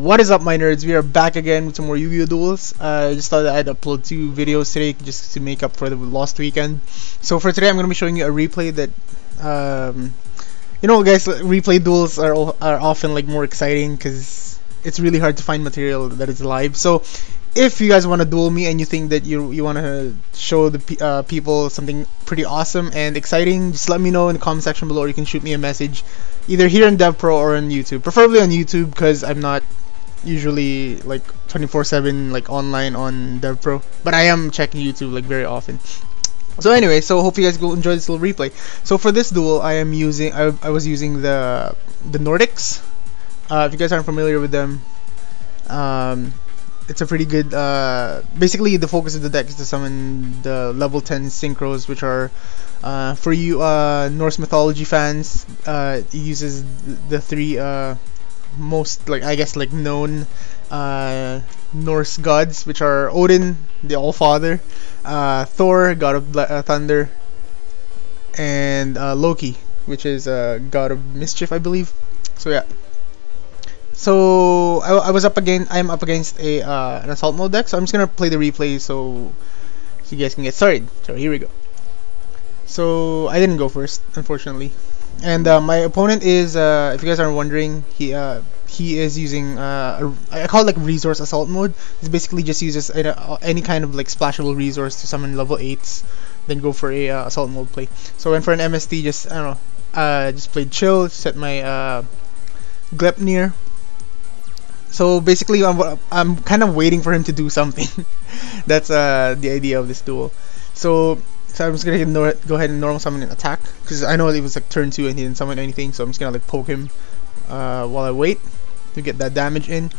What is up, my nerds? We are back again with some more Yu-Gi-Oh! Duels. I just thought that I'd upload 2 videos today just to make up for the lost weekend. So for today, I'm going to be showing you a replay that, you know, guys, replay duels are often like more exciting because it's really hard to find material that is live. So if you guys want to duel me and you think that you want to show the people something pretty awesome and exciting, just let me know in the comment section below, or you can shoot me a message either here in DevPro or on YouTube. Preferably on YouTube because I'm not usually like 24/7 like online on DevPro, but I am checking YouTube like very often. So anyway, so hope you guys will enjoy this little replay. So for this duel, I was using the Nordics. If you guys aren't familiar with them, it's a pretty good. Basically, the focus of the deck is to summon the level 10 synchros, which are for you Norse mythology fans. It uses the three most, like, I guess, like known Norse gods, which are Odin, the All-Father, Thor, god of thunder, and Loki, which is god of mischief, I believe. So yeah. So I'm up against an assault mode deck, so I'm just gonna play the replay so you guys can get started. So here we go. So I didn't go first, unfortunately, and my opponent is, if you guys aren't wondering, he is using I call it like resource assault mode. It basically just uses any kind of like splashable resource to summon level 8s, then go for a assault mode play. So I went for an MST, just I don't know, just played chill, set my Glepnir. So basically, I'm kind of waiting for him to do something. That's the idea of this duel. So I'm just gonna go ahead and normal summon and attack, because I know it was like turn 2 and he didn't summon anything. So I'm just gonna like poke him while I wait to get that damage in.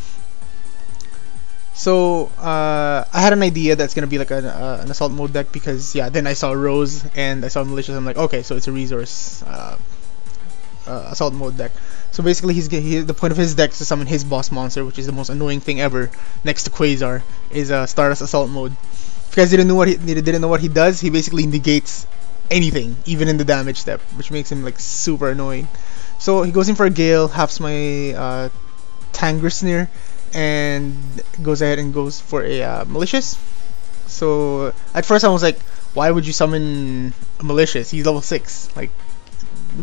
So I had an idea that's gonna be like an assault mode deck, because yeah, then I saw Rose and I saw Malicious. I'm like, okay, so it's a resource assault mode deck. So basically, the point of his deck is to summon his boss monster, which is the most annoying thing ever, next to Quasar, is Stardust assault mode. If you guys didn't know what he does, he basically negates anything, even in the damage step, which makes him like super annoying. So he goes in for a Gale, halves my Tangrasnir, and goes ahead and goes for a Malicious. So at first I was like, why would you summon a Malicious? He's level 6. Like,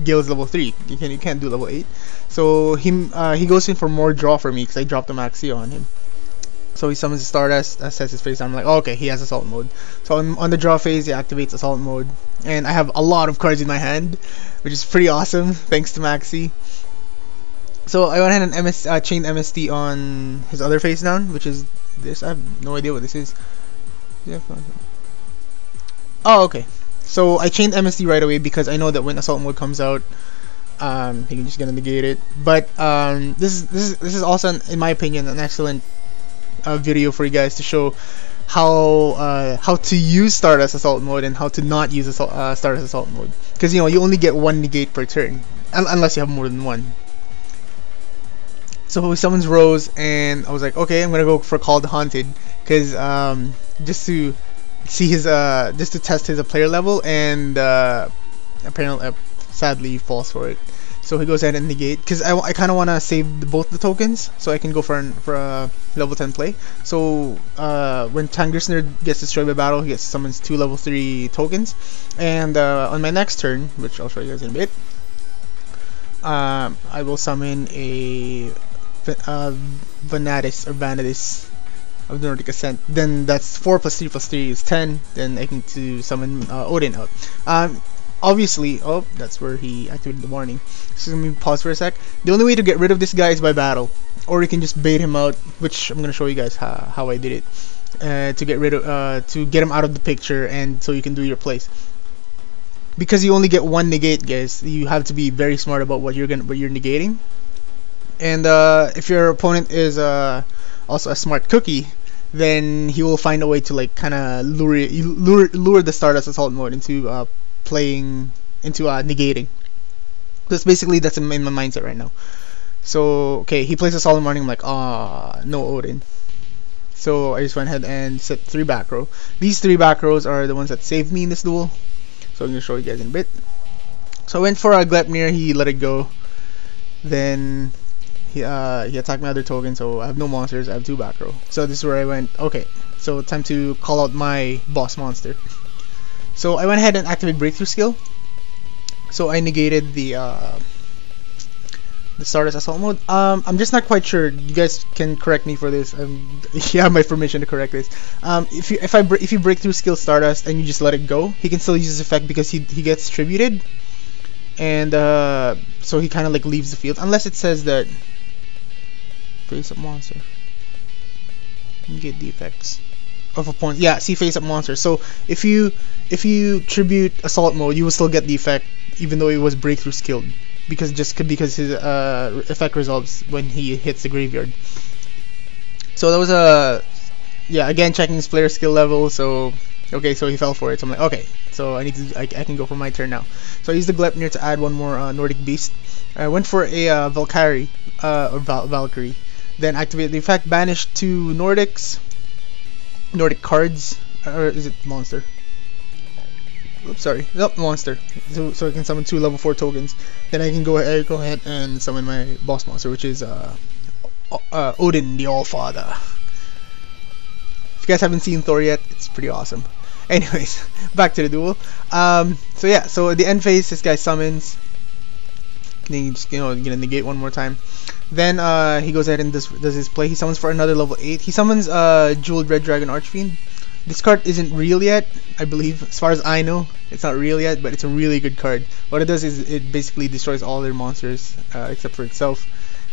Gale is level 3. You can't do level 8. So he goes in for more draw for me because I dropped the Maxi on him. So he summons Stardust, sets his face down. I'm like, oh, okay, he has assault mode. So on the draw phase, he activates assault mode, and I have a lot of cards in my hand, which is pretty awesome thanks to Maxi. So I went ahead and chained MST on his other face down, which is this. I have no idea what this is. Yeah. Oh, okay. So I chained MST right away because I know that when assault mode comes out, he can just gonna negate it. But this is also, in my opinion, an excellent video for you guys to show how to use Stardust assault mode and how to not use Stardust assault mode. Because you only get 1 negate per turn, unless you have more than 1. So he summons Rose, and I was like, okay, I'm gonna go for Call the Haunted, because just to see his just to test his player level, and apparently sadly he falls for it. So he goes ahead and negate, because I kind of want to save both the tokens so I can go for a level 10 play. So when Tangrasnir gets destroyed by battle, he summons 2 level 3 tokens, and on my next turn, which I'll show you guys in a bit, I will summon a Vanadis of the Nordic Ascent. Then that's 4 plus 3 plus 3 is 10. Then I can summon Odin out. Obviously, oh, that's where he activated the warning. So let me pause for a sec. The only way to get rid of this guy is by battle, or you can just bait him out, which I'm gonna show you guys how I did it to get him out of the picture, and so you can do your plays. Because you only get 1 negate, guys, you have to be very smart about what you're negating. And if your opponent is also a smart cookie, then he will find a way to like kind of lure the Stardust assault mode into playing into negating. That's in my mindset right now. So okay, he plays a Solemn Warning. I'm like, no Odin. So I just went ahead and set 3 back row. These 3 back rows are the ones that saved me in this duel. So I'm gonna show you guys in a bit. So I went for a Glepnir, he let it go. Then he attacked my other token, so I have no monsters. I have 2 back row. So this is where I went. Okay, so time to call out my boss monster. So I went ahead and activated breakthrough skill. So I negated the Stardust assault mode. I'm just not quite sure. You guys can correct me for this. You have my permission to correct this. If you break through skill Stardust and you just let it go, he can still use this effect because he gets tributed, and so he kind of like leaves the field unless it says that face up monster. You get the effects of opponent. Yeah, see face up monster. So if you tribute assault mode, you will still get the effect even though it was breakthrough skilled. Because his effect resolves when he hits the graveyard. So that was again checking his player skill level. So okay, so he fell for it. So I'm like, okay, so I can go for my turn now. So I used the Gleipnir to add one more Nordic beast. I went for a Valkyrie Valkyrie. Then activate the effect, banished 2 Nordic cards, or is it monster? Oops, sorry. Nope, monster. So I can summon 2 level 4 tokens. Then I can go ahead and summon my boss monster, which is Odin, the All-Father. If you guys haven't seen Thor yet, it's pretty awesome. Anyways, back to the duel. So yeah, so at the end phase, this guy summons. Then you just gonna negate one more time. Then he goes ahead and does his play. He summons for another level 8. He summons Jeweled Red Dragon Archfiend. This card isn't real yet, I believe. As far as I know, it's not real yet, but it's a really good card. What it does is it basically destroys all their monsters except for itself.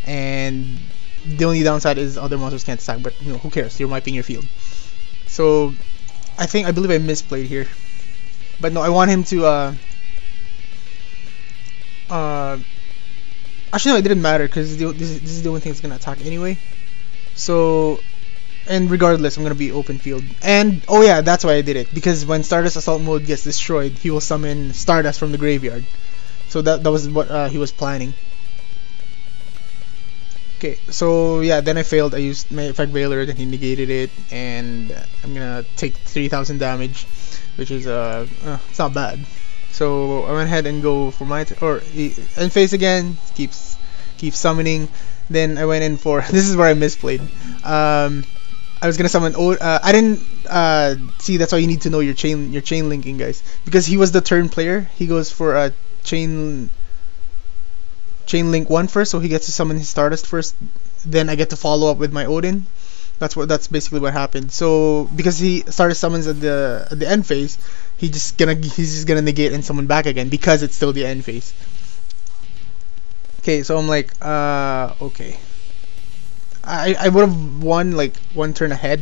And the only downside is other monsters can't attack, but who cares? You're wiping your field. So I believe I misplayed here. But no, I want him to actually no, it didn't matter because this is the only thing that's gonna attack anyway. So, and regardless, I'm gonna be open field. And oh yeah, that's why I did it, because when Stardust assault mode gets destroyed, he will summon Stardust from the graveyard. So that was what he was planning. Okay, so yeah, then I failed. I used my effect Veiler, then he negated it, and I'm gonna take 3,000 damage, which is it's not bad. So I went ahead and go for my end phase again. Keeps summoning. Then I went in for this is where I misplayed. I was gonna summon. I didn't see. That's why you need to know your chain linking, guys. Because he was the turn player. He goes for a chain link 1 first, so he gets to summon his Stardust first. Then I get to follow up with my Odin. That's basically what happened. So because he Stardust summons at the end phase, he's just gonna negate and summon back again because it's still the end phase. Okay, so I'm like, okay. I would have won like 1 turn ahead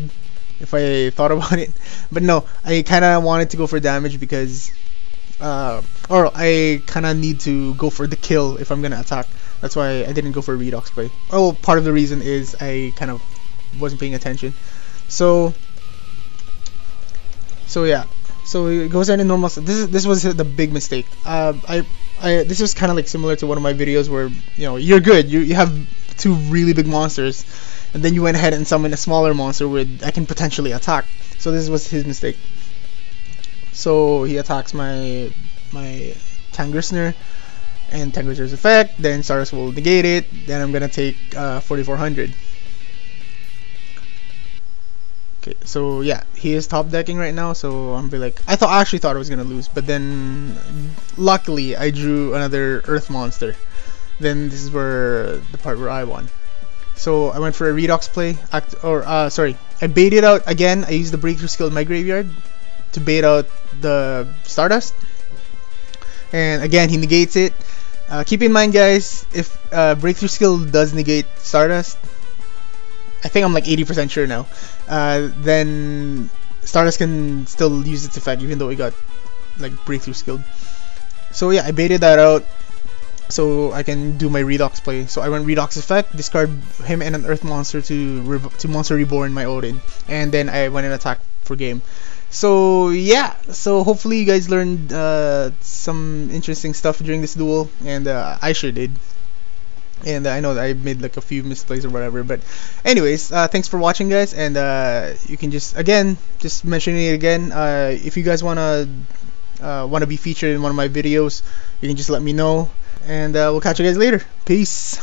if I thought about it, but no, I kind of wanted to go for damage because, or I kind of need to go for the kill if I'm gonna attack. That's why I didn't go for a redox play. Oh, part of the reason is I kind of wasn't paying attention. So yeah. So it goes in normal. This was the big mistake. This was kind of like similar to one of my videos where you're good. You have 2 really big monsters, and then you went ahead and summoned a smaller monster with I can potentially attack. So this was his mistake. So he attacks my Tangrisner, and Tangrisner's effect. Then Stardust will negate it. Then I'm gonna take 4,400. Okay, so yeah, he is top decking right now, so I'm be like, I actually thought I was gonna lose, but then luckily I drew another Earth monster. Then this is where the part where I won. So I went for a redox play, I baited out again. I used the breakthrough skill in my graveyard to bait out the Stardust, and again he negates it. Keep in mind, guys, if breakthrough skill does negate Stardust, I think I'm like 80% sure now. Then Stardust can still use its effect even though it got like breakthrough skilled. So yeah, I baited that out so I can do my redox play. So I went redox effect, discard him and an earth monster to monster reborn my Odin, and then I went and attack for game. So yeah, so hopefully you guys learned some interesting stuff during this duel, and I sure did. And I know that I made like a few misplays or whatever, but anyways, thanks for watching, guys. And you can just mentioning it again, if you guys wanna be featured in one of my videos, you can just let me know, and we'll catch you guys later. Peace.